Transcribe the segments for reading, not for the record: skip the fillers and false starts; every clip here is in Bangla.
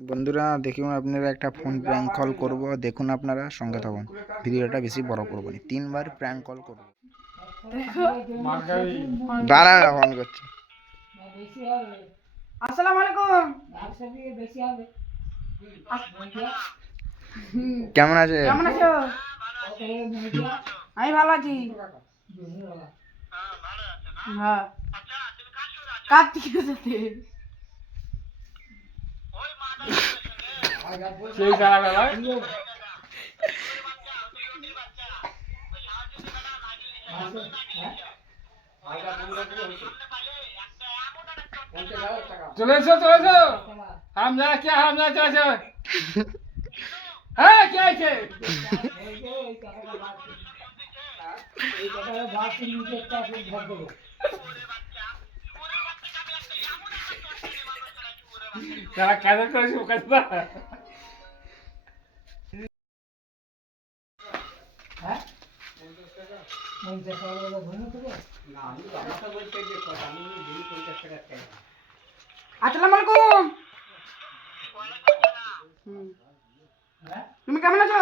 বন্ধুরা দেখুন, আপনারা একটা ফোন প্র্যাঙ্ক কল করব, দেখুন আপনারা সঙ্গে থাকুন। ভিডিওটা বেশি বড় করব না, 3বার প্র্যাঙ্ক কল করব। দাঁড়া, ফোন করছি। আসসালামু আলাইকুম। কেমন আছে? কেমন আছো? আমি ভালো আছি। হ্যাঁ, কার্তিকের সাথে। সেই চালাবে ভাই। চলে এসো হামজা কে হামজা চলেছে। হ্যাঁ কে আছে? তারা কাজ করেছে ওখানে। হ্যাঁ আসসালামু আলাইকুম। তুমি কেমন আছো?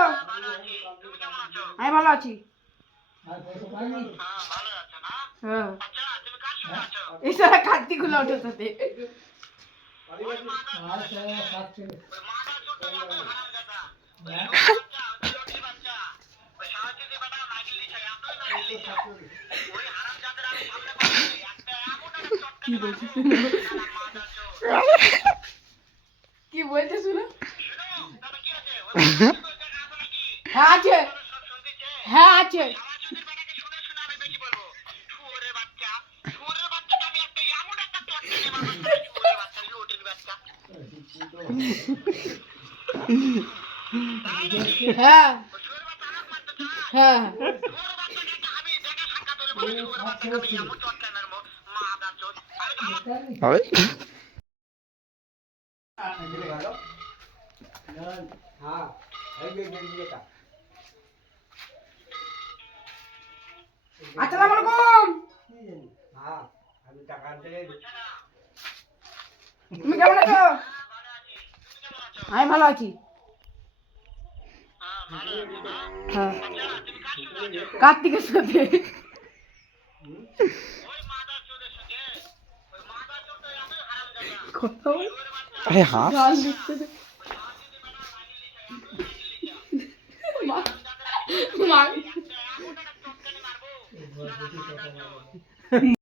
আমি ভালো আছি। হ্যাঁ, এছাড়া কার্তিক গুলো ওঠার সাথে। কি বলছিস? কি বলছিস শুনো? হ্যাঁ আছে, হ্যাঁ আছে। হ্যাঁ হ্যাঁ হবে? আসসালামু আলাইকুম। তুমি কেমন আছো? আমি ভালো আছি। হ্যাঁ, কার্তিকের সাথে। কথা বল। আরে হাস। গাল দিচ্ছে যে। মা- মা-